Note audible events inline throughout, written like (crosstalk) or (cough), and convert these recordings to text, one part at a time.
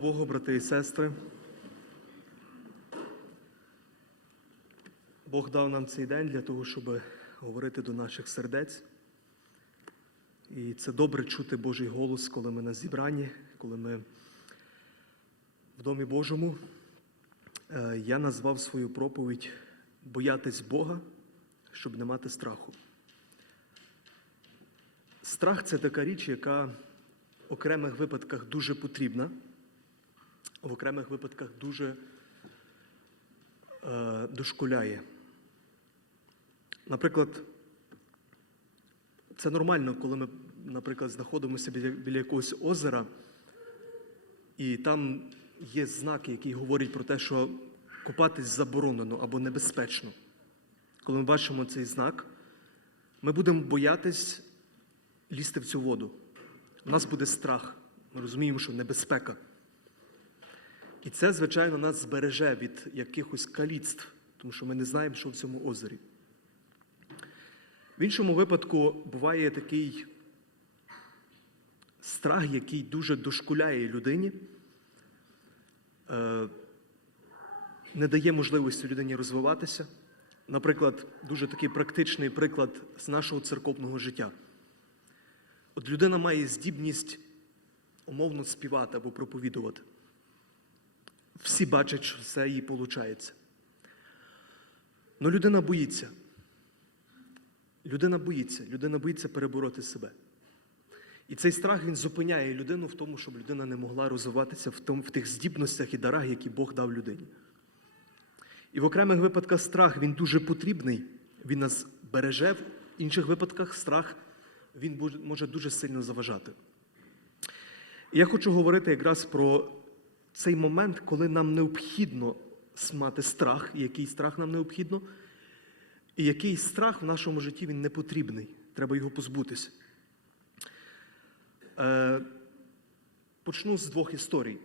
Богу, брати і сестри. Бог дав нам цей день для того, щоб говорити до наших сердець. І це добре чути Божий голос, коли ми на зібранні, коли ми в Домі Божому. Е, Я назвав свою проповідь Боятись Бога, щоб не мати страху. Страх це така річ, яка в окремих випадках дуже потрібна, в окремих випадках дуже е, дошкуляє. Наприклад, це нормально, коли ми, наприклад, знаходимося біля, біля якогось озера, і там є знаки, які говорять про те, що купатись заборонено або небезпечно. Коли ми бачимо цей знак, ми будемо боятись лізти в цю воду. У нас буде страх. Ми розуміємо, що небезпека. І це, звичайно, нас збереже від якихось каліцтв, тому що ми не знаємо, що в цьому озері. В іншому випадку буває такий страх, який дуже дошкуляє людині, е, не дає можливості людині розвиватися. Наприклад, дуже такий практичний приклад з нашого церковного життя. От людина має здібність умовно співати або проповідувати. Всі бачать, що все їй виходить. Але людина боїться. Людина боїться, людина боїться перебороти себе. І цей страх він зупиняє людину в тому, щоб людина не могла розвиватися в, тому, в тих здібностях і дарах, які Бог дав людині. І в окремих випадках страх він дуже потрібний, він нас береже, в інших випадках страх він може дуже сильно заважати. І я хочу говорити якраз про цей момент, коли нам необхідно мати страх, і який страх нам необхідно, і який страх в нашому житті він не потрібний. Треба його позбутися. Е, почну з двох історій.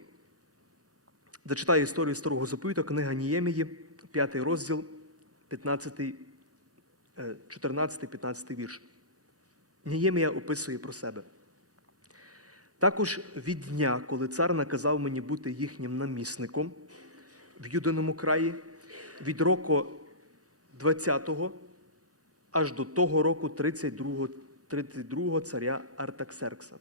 Зачитаю історію старого заповіту, книга Ніємії, 5 розділ, 15, е, 14-15 вірш. Ніємія описує про себе. Також від дня, коли цар наказав мені бути їхнім намісником в Юдиному краї, від року 20-го аж до того року 32-го 32 царя Артаксеркса.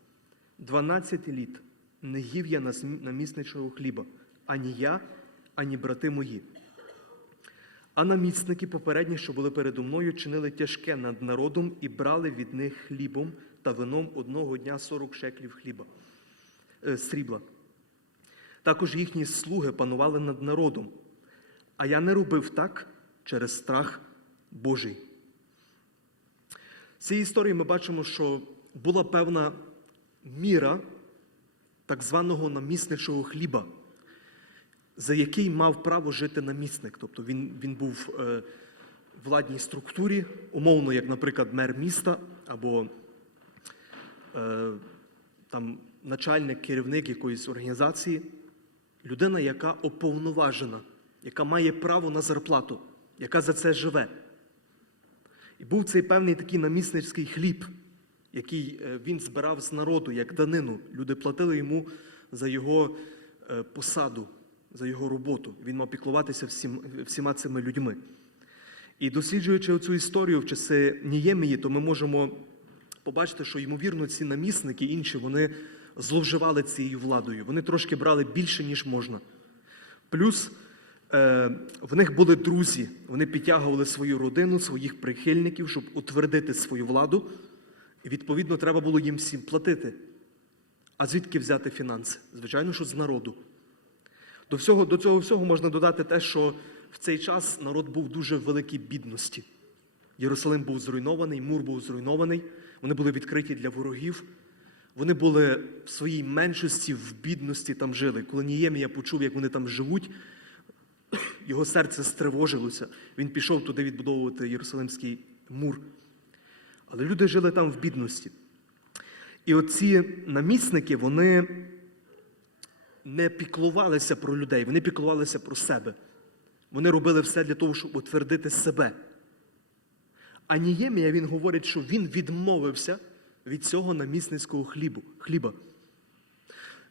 12 літ не їв я намісничого хліба, ані я, ані брати мої. А намісники попередні, що були передо мною, чинили тяжке над народом і брали від них хлібом та вином одного дня 40 шеклів хліба, е, срібла. Також їхні слуги панували над народом, а я не робив так через страх Божий. З цієї історії ми бачимо, що була певна міра так званого намісничого хліба, за який мав право жити намісник. Тобто він, він був е, в владній структурі, умовно, як, наприклад, мер міста або там, начальник, керівник якоїсь організації, людина, яка оповноважена, яка має право на зарплату, яка за це живе. І був цей певний такий намісницький хліб, який е, він збирав з народу як данину. Люди платили йому за його е, посаду, за його роботу. Він мав піклуватися всім, всіма цими людьми. І досліджуючи цю історію в часи Ніємії, то ми можемо побачити, що, ймовірно, ці намісники інші вони зловживали цією владою. Вони трошки брали більше, ніж можна. Плюс е, в них були друзі, вони підтягували свою родину, своїх прихильників, щоб утвердити свою владу. І відповідно треба було їм всім платити. А звідки взяти фінанси? Звичайно, що з народу. До, всього, до цього всього можна додати те, що в цей час народ був дуже в великій бідності. Єрусалим був зруйнований, мур був зруйнований, вони були відкриті для ворогів. Вони були в своїй меншості в бідності там жили. Коли Ніємія почув, як вони там живуть, (clears throat) його серце стривожилося. Він пішов туди відбудовувати Єрусалимський мур. Але люди жили там в бідності. І оці намісники, вони не піклувалися про людей, вони піклувалися про себе. Вони робили все для того, щоб утвердити себе. А Ніємія він говорить, що він відмовився від цього намісницького хлібу, хліба.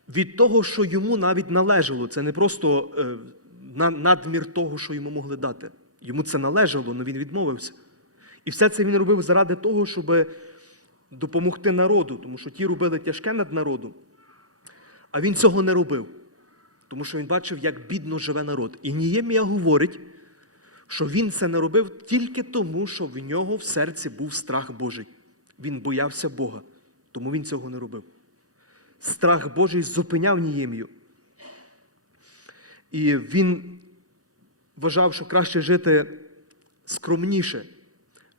від того, що йому навіть належало. Це не просто е, надмір того, що йому могли дати. Йому це належало, але він відмовився. І все це він робив заради того, щоб допомогти народу, тому що ті робили тяжке над народом, а він цього не робив, тому що він бачив, як бідно живе народ. І Ніємія говорить, що він це не робив тільки тому, що в нього в серці був страх Божий. Він боявся Бога, тому він цього не робив. Страх Божий зупиняв Ніємію. І він вважав, що краще жити скромніше.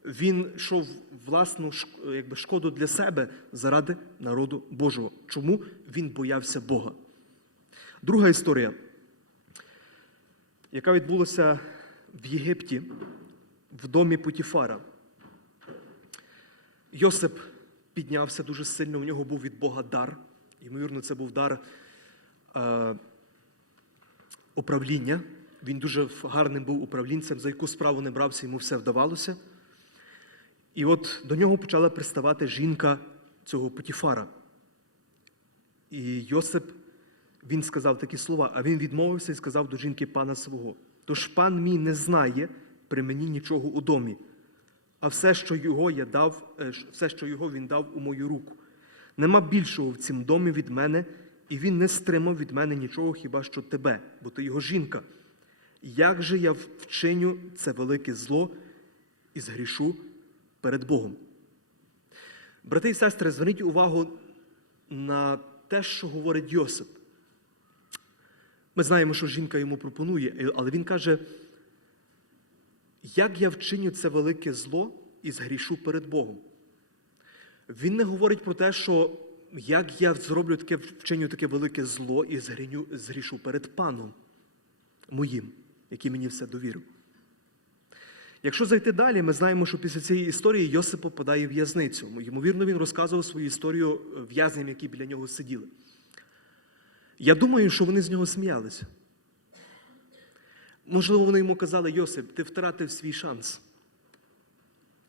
Він йшов власну якби, шкоду для себе заради народу Божого. Чому він боявся Бога? Друга історія, яка відбулася в Єгипті, в домі Путіфара. Йосип піднявся дуже сильно, у нього був від Бога дар. Ймовірно, це був дар е, управління. Він дуже гарним був управлінцем, за яку справу не брався, йому все вдавалося. І от до нього почала приставати жінка цього Потіфара. І Йосип, він сказав такі слова, а він відмовився і сказав до жінки пана свого. Тож пан мій не знає при мені нічого у домі, а все, що його я дав, е, все, що його він дав у мою руку. Нема більшого в цім домі від мене, і він не стримав від мене нічого, хіба що тебе, бо ти його жінка. Як же я вчиню це велике зло і згрішу перед Богом? Брати і сестри, зверніть увагу на те, що говорить Йосип. Ми знаємо, що жінка йому пропонує, але він каже, як я вчиню це велике зло і згрішу перед Богом. Він не говорить про те, що як я зроблю таке вчиню таке велике зло і згріню, згрішу перед паном моїм, який мені все довірив. Якщо зайти далі, ми знаємо, що після цієї історії Йосип попадає в в'язницю. Ймовірно, він розказував свою історію в'язням, які біля нього сиділи. Я думаю, що вони з нього сміялися. Можливо, вони йому казали, Йосип, ти втратив свій шанс.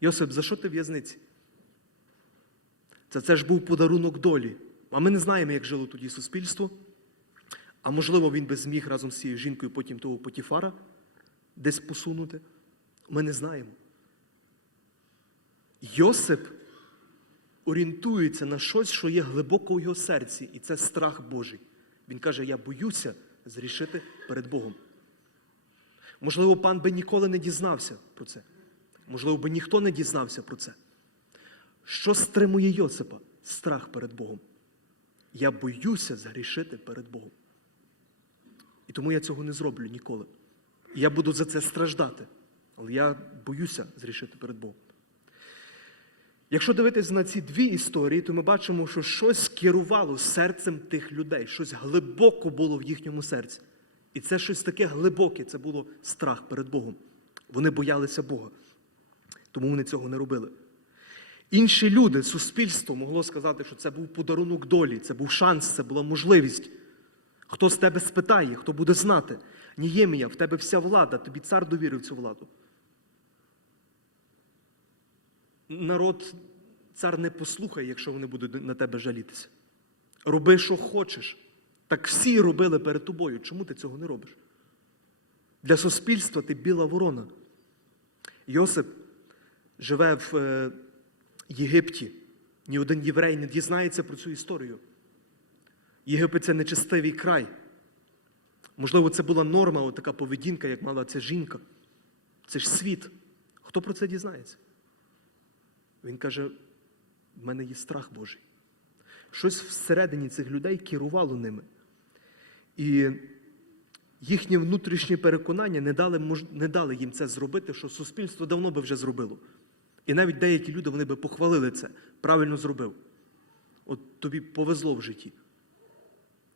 Йосип, за що ти в'язниці? Це, це ж був подарунок долі. А ми не знаємо, як жило тоді суспільство. А можливо, він би зміг разом з цією жінкою потім того Потіфара десь посунути. Ми не знаємо. Йосип орієнтується на щось, що є глибоко у його серці, і це страх Божий. Він каже: Я боюся зрішити перед Богом. Можливо, пан би ніколи не дізнався про це. Можливо, би ніхто не дізнався про це. Що стримує Йосипа? Страх перед Богом. Я боюся згрішити перед Богом. І тому я цього не зроблю ніколи. І я буду за це страждати. Але я боюся зрішити перед Богом. Якщо дивитись на ці дві історії, то ми бачимо, що щось керувало серцем тих людей, щось глибоко було в їхньому серці. І це щось таке глибоке, це було страх перед Богом. Вони боялися Бога. Тому вони цього не робили. Інші люди, суспільство могло сказати, що це був подарунок долі, це був шанс, це була можливість. Хто з тебе спитає, хто буде знати? Ніємія, в тебе вся влада, тобі цар довірив цю владу. Народ, цар не послухає, якщо вони будуть на тебе жалітися. Роби, що хочеш. Так всі робили перед тобою. Чому ти цього не робиш? Для суспільства ти біла ворона. Йосип живе в е, Єгипті. Ні один єврей не дізнається про цю історію. Єгипет це нечистивий край. Можливо, це була норма, така поведінка, як мала ця жінка. Це ж світ. Хто про це дізнається? Він каже: в мене є страх Божий. Щось всередині цих людей керувало ними. І їхнє внутрішнє переконання не дали, не дали їм це зробити, що суспільство давно би вже зробило. І навіть деякі люди вони би похвалили це, правильно зробив. От тобі повезло в житті.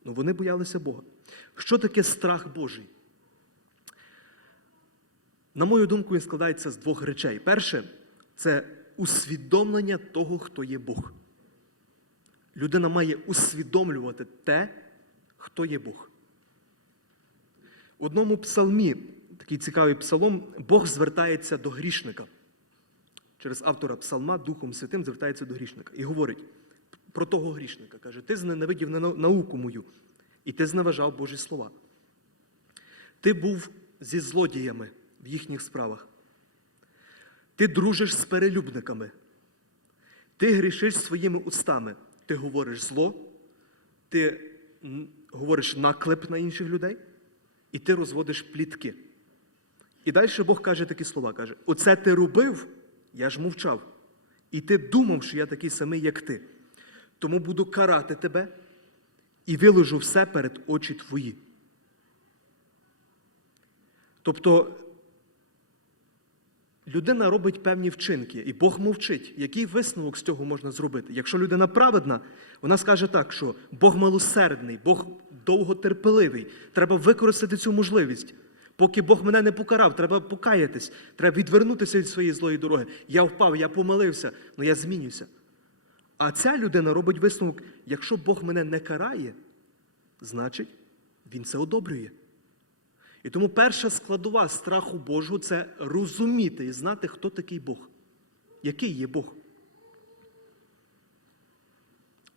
Ну вони боялися Бога. Що таке страх Божий? На мою думку, він складається з двох речей. Перше це усвідомлення того, хто є Бог. Людина має усвідомлювати те, хто є Бог. В одному псалмі, такий цікавий псалом, Бог звертається до грішника. Через автора псалма Духом Святим звертається до грішника і говорить: про того грішника. Каже, ти зненавидів науку мою, і ти зневажав Божі слова. Ти був зі злодіями в їхніх справах. Ти дружиш з перелюбниками. Ти грішиш своїми устами. Ти говориш зло, ти говориш наклеп на інших людей, і ти розводиш плітки. І далі Бог каже такі слова: каже: Оце ти робив, я ж мовчав. І ти думав, що я такий самий, як ти. Тому буду карати тебе і виложу все перед очі твої. Тобто людина робить певні вчинки, і Бог мовчить. Який висновок з цього можна зробити? Якщо людина праведна, вона скаже так, що Бог милосердний, Бог довготерпеливий. Треба використати цю можливість. Поки Бог мене не покарав, треба покаятись, треба відвернутися від своєї злої дороги. Я впав, я помилився, але я змінюся. А ця людина робить висновок: якщо Бог мене не карає, значить Він це одобрює. І тому перша складова страху Божого це розуміти і знати, хто такий Бог, який є Бог.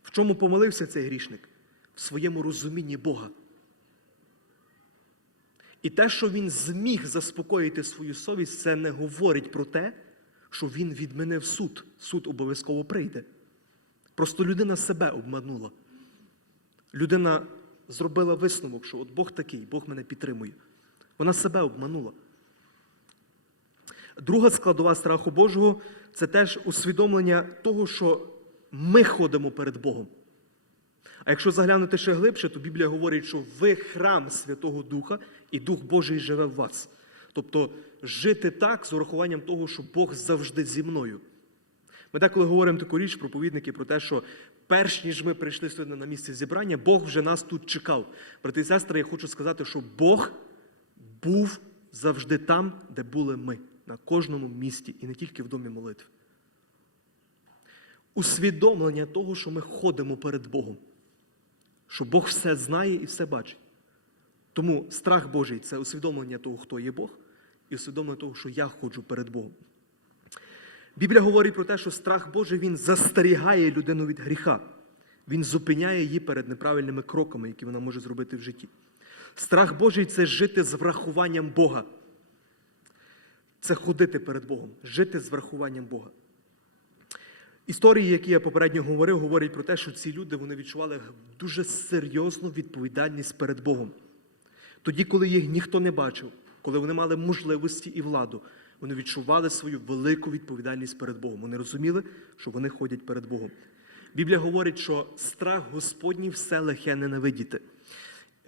В чому помилився цей грішник? В своєму розумінні Бога. І те, що він зміг заспокоїти свою совість, це не говорить про те, що він відмінив суд. Суд обов'язково прийде. Просто людина себе обманула. Людина зробила висновок, що от Бог такий, Бог мене підтримує. Вона себе обманула. Друга складова страху Божого це теж усвідомлення того, що ми ходимо перед Богом. А якщо заглянути ще глибше, то Біблія говорить, що ви храм Святого Духа, і Дух Божий живе в вас. Тобто жити так з урахуванням того, що Бог завжди зі мною. Ми деколи говоримо таку річ, проповідники, про те, що перш ніж ми прийшли сюди на місце зібрання, Бог вже нас тут чекав. Брати і сестри, я хочу сказати, що Бог був завжди там, де були ми, на кожному місці, і не тільки в домі молитви. Усвідомлення того, що ми ходимо перед Богом, що Бог все знає і все бачить. Тому страх Божий це усвідомлення того, хто є Бог, і усвідомлення того, що я ходжу перед Богом. Біблія говорить про те, що страх Божий він застерігає людину від гріха. Він зупиняє її перед неправильними кроками, які вона може зробити в житті. Страх Божий це жити з врахуванням Бога. Це ходити перед Богом, жити з врахуванням Бога. Історії, які я попередньо говорив, говорять про те, що ці люди вони відчували дуже серйозну відповідальність перед Богом. Тоді, коли їх ніхто не бачив, коли вони мали можливості і владу, вони відчували свою велику відповідальність перед Богом. Вони розуміли, що вони ходять перед Богом. Біблія говорить, що страх Господній все лихе ненавидіти.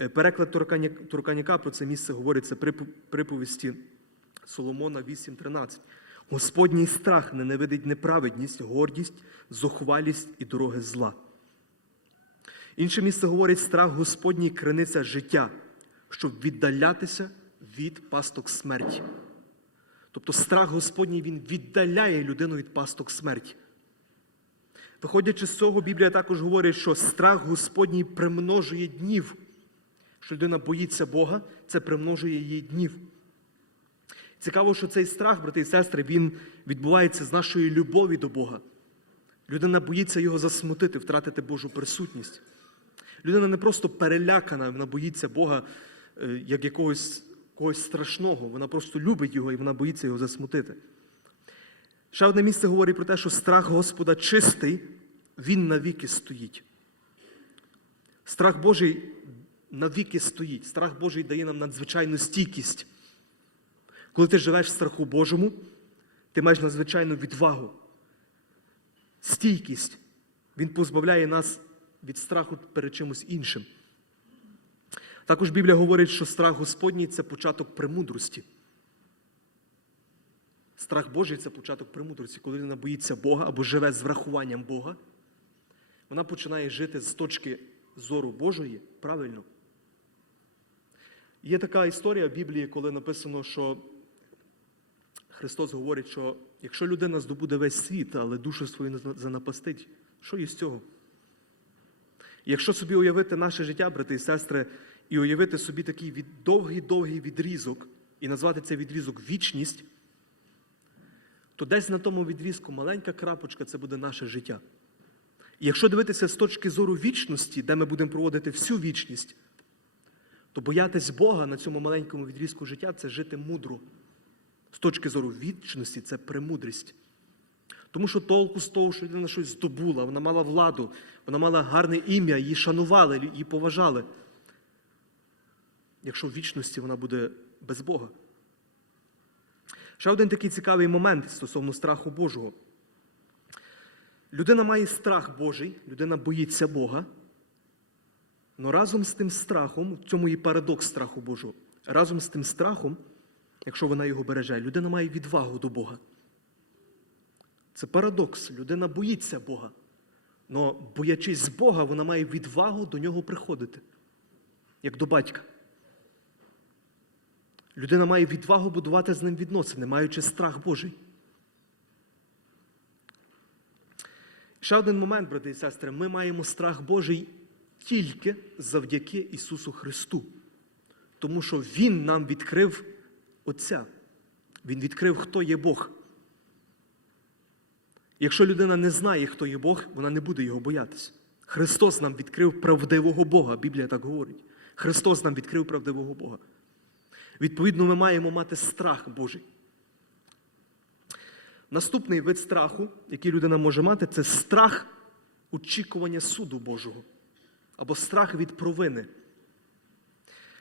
Е, Переклад Турканя- Турканяка про це місце говорить це припу- приповісті Соломона 8.13. Господній страх ненавидить неправедність, гордість, зухвалість і дороги зла. Інше місце говорить, страх Господній криниця життя, щоб віддалятися від пасток смерті. Тобто страх Господній він віддаляє людину від пасток смерті. Виходячи з цього, Біблія також говорить, що страх Господній примножує днів. Що людина боїться Бога, це примножує її днів. Цікаво, що цей страх, брати і сестри, він відбувається з нашої любові до Бога. Людина боїться його засмутити, втратити Божу присутність. Людина не просто перелякана, вона боїться Бога е, як якогось когось страшного. Вона просто любить його і вона боїться його засмутити. Ще одне місце говорить про те, що страх Господа чистий, він навіки стоїть. Страх Божий навіки стоїть. Страх Божий дає нам надзвичайну стійкість. Коли ти живеш в страху Божому, ти маєш надзвичайну відвагу, стійкість. Він позбавляє нас від страху перед чимось іншим. Також Біблія говорить, що страх Господній це початок премудрості. Страх Божий це початок премудрості. Коли людина боїться Бога або живе з врахуванням Бога, вона починає жити з точки зору Божої правильно. Є така історія в Біблії, коли написано, що Христос говорить, що якщо людина здобуде весь світ, але душу свою не занапастить, що є з цього? Якщо собі уявити наше життя, брати і сестри, і уявити собі такий довгий-довгий відрізок, і назвати цей відрізок вічність, то десь на тому відрізку маленька крапочка це буде наше життя. І якщо дивитися з точки зору вічності, де ми будемо проводити всю вічність, то боятись Бога на цьому маленькому відрізку життя це жити мудро. З точки зору вічності це премудрість. Тому що толку з того, що людина щось здобула, вона мала владу, вона мала гарне ім'я, її шанували, її поважали. Якщо в вічності вона буде без Бога. Ще один такий цікавий момент стосовно страху Божого. Людина має страх Божий, людина боїться Бога. Але разом з тим страхом, в цьому і парадокс страху Божого, разом з тим страхом, якщо вона його береже, людина має відвагу до Бога. Це парадокс. Людина боїться Бога. Але боячись Бога, вона має відвагу до нього приходити, як до батька. Людина має відвагу будувати з ним відносини, маючи страх Божий. Ще один момент, брати і сестри, ми маємо страх Божий тільки завдяки Ісусу Христу. Тому що Він нам відкрив Отця. Він відкрив, хто є Бог. Якщо людина не знає, хто є Бог, вона не буде його боятися. Христос нам відкрив правдивого Бога. Біблія так говорить. Христос нам відкрив правдивого Бога. Відповідно, ми маємо мати страх Божий. Наступний вид страху, який людина може мати, це страх очікування суду Божого або страх від провини.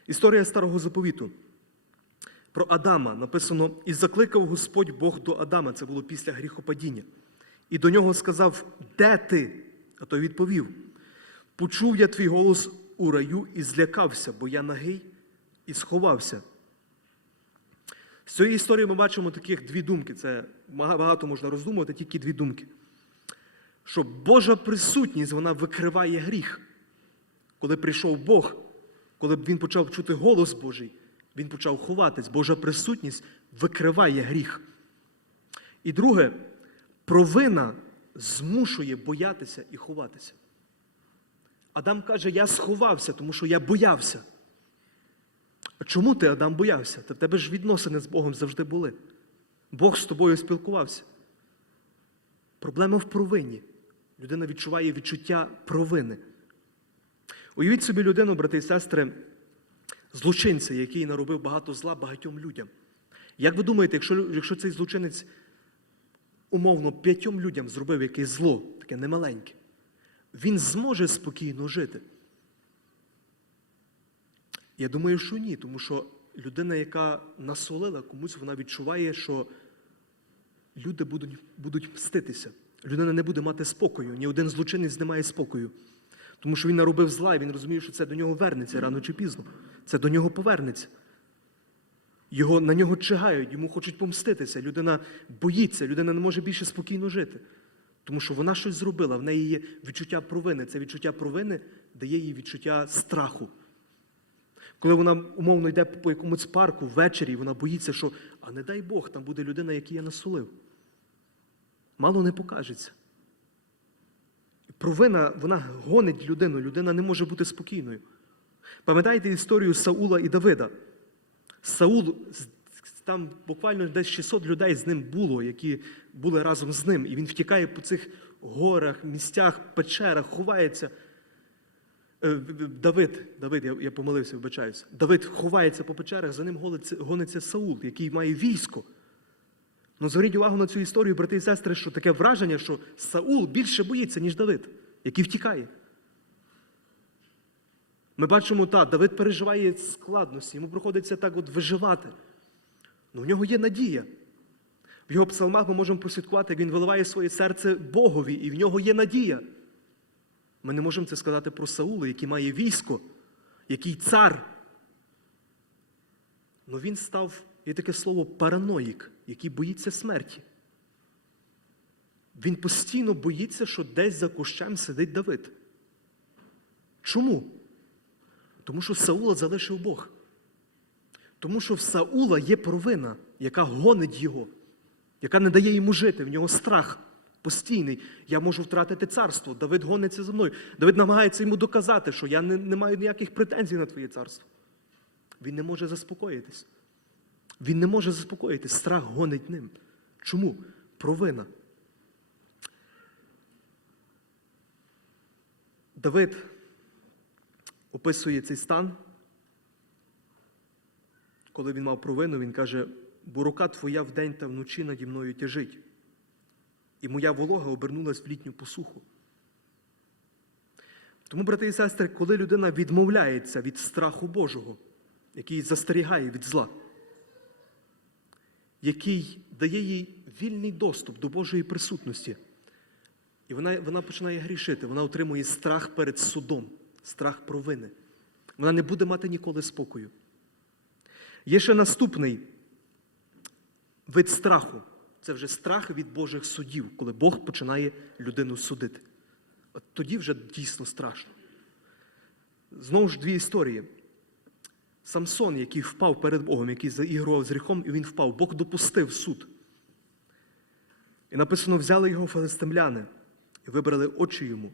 Історія старого заповіту. Про Адама написано: і закликав Господь Бог до Адама, це було після гріхопадіння. І до нього сказав: Де ти? А той відповів: Почув я твій голос у раю і злякався, бо я нагий і сховався. З цієї історії ми бачимо таких дві думки. Це багато можна роздумувати, тільки дві думки. Що Божа присутність вона викриває гріх. Коли прийшов Бог, коли він почав чути голос Божий, він почав ховатись. Божа присутність викриває гріх. І друге, провина змушує боятися і ховатися. Адам каже: Я сховався, тому що я боявся. А чому ти, Адам, боявся? Та в тебе ж відносини з Богом завжди були. Бог з тобою спілкувався. Проблема в провині. Людина відчуває відчуття провини. Уявіть собі людину, брати і сестри, злочинця, який наробив багато зла багатьом людям. Як ви думаєте, якщо, якщо цей злочинець умовно п'ятьом людям зробив якесь зло, таке немаленьке, він зможе спокійно жити? Я думаю, що ні, тому що людина, яка насолила комусь, вона відчуває, що люди будуть, будуть мститися. Людина не буде мати спокою. Ні один злочинець не має спокою. Тому що він наробив зла, і він розуміє, що це до нього вернеться рано чи пізно. Це до нього повернеться. Його, На нього чигають, йому хочуть помститися. Людина боїться, людина не може більше спокійно жити. Тому що вона щось зробила, в неї є відчуття провини. Це відчуття провини дає їй відчуття страху. Коли вона умовно йде по якомусь парку ввечері, вона боїться, що а не дай Бог, там буде людина, яку я насолив. Мало не покажеться. Провина, вона гонить людину, людина не може бути спокійною. Пам'ятаєте історію Саула і Давида? Саул, там буквально десь 600 людей з ним було, які були разом з ним. І він втікає по цих горах, місцях, печерах, ховається. Е, Давид, Давид, я, помилився, вибачаюся. Давид ховається по печерах, за ним гониться Саул, який має військо. Ну, зверніть увагу на цю історію, брати і сестри, що таке враження, що Саул більше боїться, ніж Давид, який втікає. Ми бачимо, так, Давид переживає складності, йому приходиться так от виживати. Ну, в нього є надія. В його псалмах ми можемо прослідкувати, як він виливає своє серце Богові, і в нього є надія. Ми не можемо це сказати про Саула, який має військо, який цар. Но він став, є таке слово, параноїк, який боїться смерті. Він постійно боїться, що десь за кущем сидить Давид. Чому? Тому що Саула залишив Бог. Тому що в Саула є провина, яка гонить його, яка не дає йому жити, в нього страх постійний. Я можу втратити царство. Давид гониться за мною. Давид намагається йому доказати, що я не, не маю ніяких претензій на твоє царство. Він не може заспокоїтись. Він не може заспокоїтись. Страх гонить ним. Чому? Провина. Давид описує цей стан, коли він мав провину, він каже: бо рука твоя вдень та вночі наді мною тяжить, і моя волога обернулась в літню посуху. Тому, брати і сестри, коли людина відмовляється від страху Божого, який застерігає від зла, який дає їй вільний доступ до Божої присутності, і вона, вона починає грішити, вона отримує страх перед судом, страх провини. Вона не буде мати ніколи спокою. Є ще наступний вид страху. Це вже страх від Божих судів, коли Бог починає людину судити. От тоді вже дійсно страшно. Знову ж дві історії. Самсон, який впав перед Богом, який заігрував з гріхом, і він впав. Бог допустив суд. І написано: взяли його филистимляни і вибрали очі йому.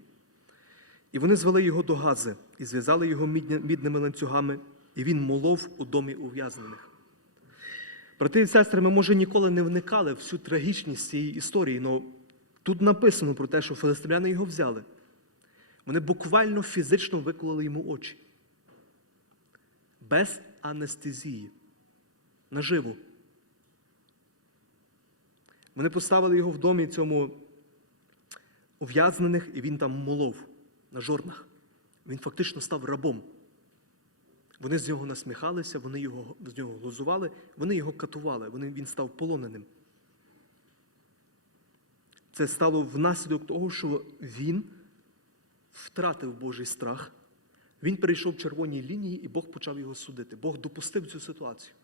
І вони звели його до Гази і зв'язали його мідними ланцюгами, і він молов у домі ув'язнених. Брати і сестри, ми, може, ніколи не вникали в всю трагічність цієї історії, але тут написано про те, що филистимляни його взяли. Вони буквально фізично викололи йому очі. Без анестезії. Наживо. Вони поставили його в домі цьому ув'язнених, і він там молов на жорнах. Він фактично став рабом. Вони з нього насміхалися, вони його, з нього глузували, вони його катували, вони, він став полоненим. Це стало внаслідок того, що він втратив Божий страх. Він перейшов червоні лінії, і Бог почав його судити. Бог допустив цю ситуацію.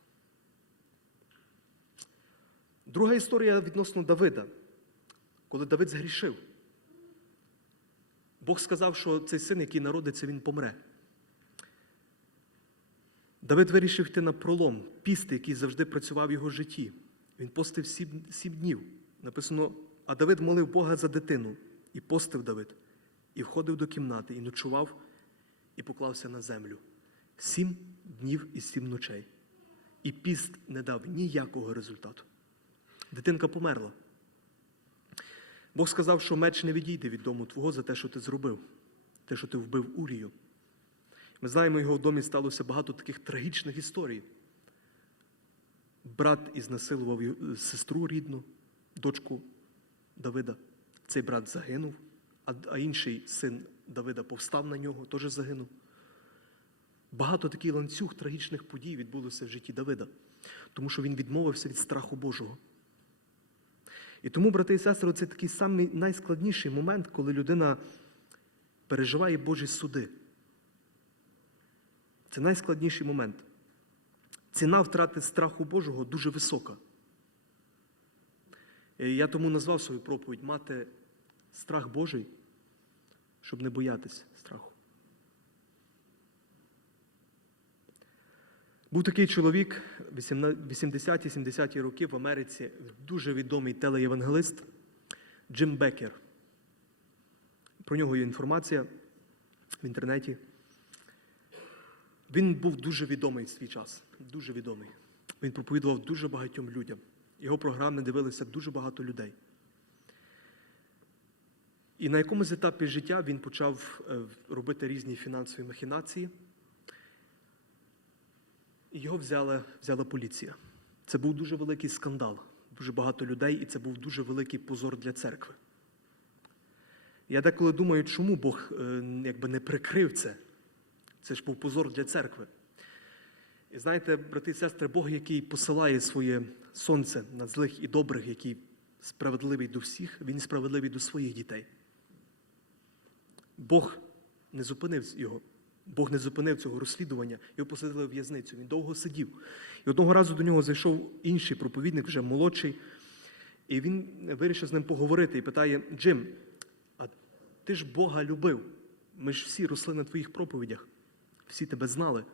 Друга історія відносно Давида, коли Давид згрішив. Бог сказав, що цей син, який народиться, він помре. Давид вирішив йти на пролом, пісти, який завжди працював в його житті. Він постив сім, сім днів. Написано, а Давид молив Бога за дитину, і постив Давид, і входив до кімнати, і ночував, і поклався на землю. Сім днів і сім ночей. І піст не дав ніякого результату. Дитинка померла. Бог сказав, що меч не відійде від дому твого за те, що ти зробив, те, що ти вбив Урію. Ми знаємо, його в домі сталося багато таких трагічних історій. Брат ізнасилував сестру рідну, дочку Давида. Цей брат загинув, а, інший син Давида повстав на нього, теж загинув. Багато такий ланцюг трагічних подій відбулося в житті Давида, тому що він відмовився від страху Божого. І тому, брати і сестри, це такий самий найскладніший момент, коли людина переживає Божі суди. Це найскладніший момент. Ціна втрати страху Божого дуже висока. І я тому назвав свою проповідь мати страх Божий, щоб не боятися страху. Був такий чоловік 80-70-ті роки в Америці, дуже відомий телеєвангелист Джим Беккер. Про нього є інформація в інтернеті. Він був дуже відомий в свій час, дуже відомий. Він проповідував дуже багатьом людям. Його програми дивилися дуже багато людей. І на якомусь етапі життя він почав е, робити різні фінансові махінації. І його взяла, взяла поліція. Це був дуже великий скандал, дуже багато людей, і це був дуже великий позор для церкви. Я деколи думаю, чому Бог е, якби не прикрив це. Це ж був позор для церкви. І знаєте, брати і сестри, Бог, який посилає своє сонце на злих і добрих, який справедливий до всіх, він справедливий до своїх дітей. Бог не зупинив його. Бог не зупинив цього розслідування, його посадили в в'язницю. Він довго сидів. І одного разу до нього зайшов інший проповідник, вже молодший, і він вирішив з ним поговорити і питає: Джим, а ти ж Бога любив? Ми ж всі росли на твоїх проповідях, всі тебе знали.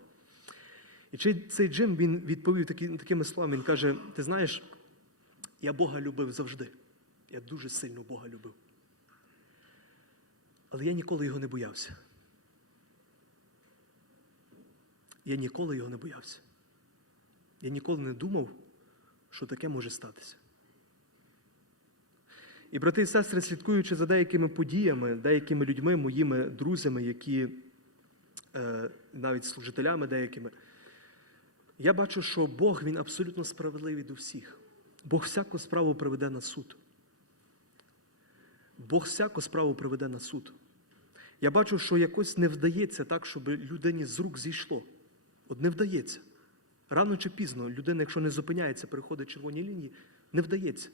І цей- Джим він відповів такі, такими словами: він каже: Ти знаєш, я Бога любив завжди. Я дуже сильно Бога любив. Але я ніколи його не боявся. Я ніколи його не боявся. Я ніколи не думав, що таке може статися. І, брати і сестри, слідкуючи за деякими подіями, деякими людьми, моїми друзями, які е, навіть служителями деякими, я бачу, що Бог він абсолютно справедливий до всіх. Бог всяку справу приведе на суд. Бог всяку справу приведе на суд. Я бачу, що якось не вдається так, щоб людині з рук зійшло. От не вдається. Рано чи пізно людина, якщо не зупиняється, переходить червоні лінії, не вдається.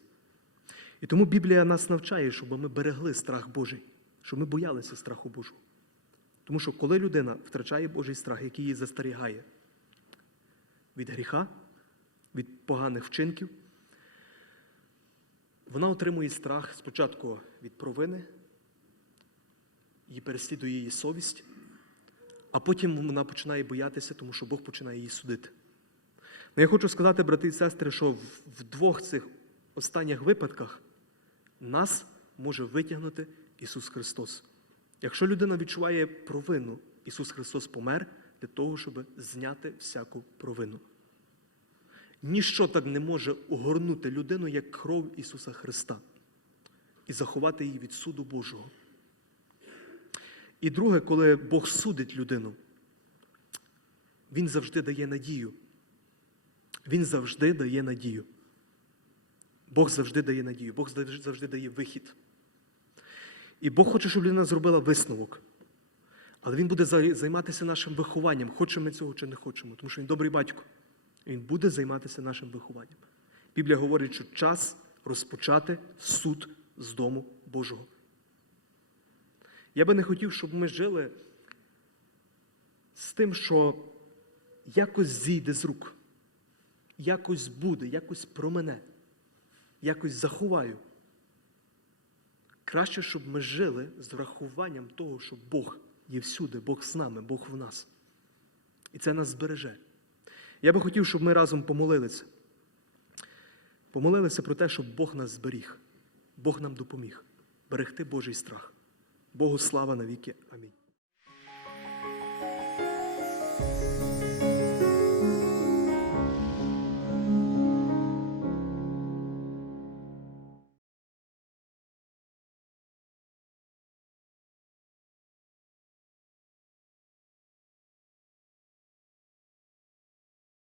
І тому Біблія нас навчає, щоб ми берегли страх Божий, щоб ми боялися страху Божого. Тому що коли людина втрачає Божий страх, який її застерігає від гріха, від поганих вчинків, вона отримує страх спочатку від провини, її переслідує її совість, а потім вона починає боятися, тому що Бог починає її судити. Ну, я хочу сказати, брати і сестри, що в, двох цих останніх випадках нас може витягнути Ісус Христос. Якщо людина відчуває провину, Ісус Христос помер для того, щоб зняти всяку провину. Ніщо так не може огорнути людину, як кров Ісуса Христа, і заховати її від суду Божого. І друге, коли Бог судить людину, Він завжди дає надію. Він завжди дає надію. Бог завжди дає надію, Бог завжди дає вихід. І Бог хоче, щоб людина зробила висновок. Але Він буде займатися нашим вихованням, хочемо ми цього чи не хочемо, тому що Він добрий батько. Він буде займатися нашим вихованням. Біблія говорить, що час розпочати суд з дому Божого. Я би не хотів, щоб ми жили з тим, що якось зійде з рук, якось буде, якось промене, якось заховаю. Краще, щоб ми жили з врахуванням того, що Бог є всюди, Бог з нами, Бог в нас. І це нас збереже. Я би хотів, щоб ми разом помолилися. Помолилися про те, щоб Бог нас зберіг, Бог нам допоміг берегти Божий страх. Богу слава навіки. Амінь.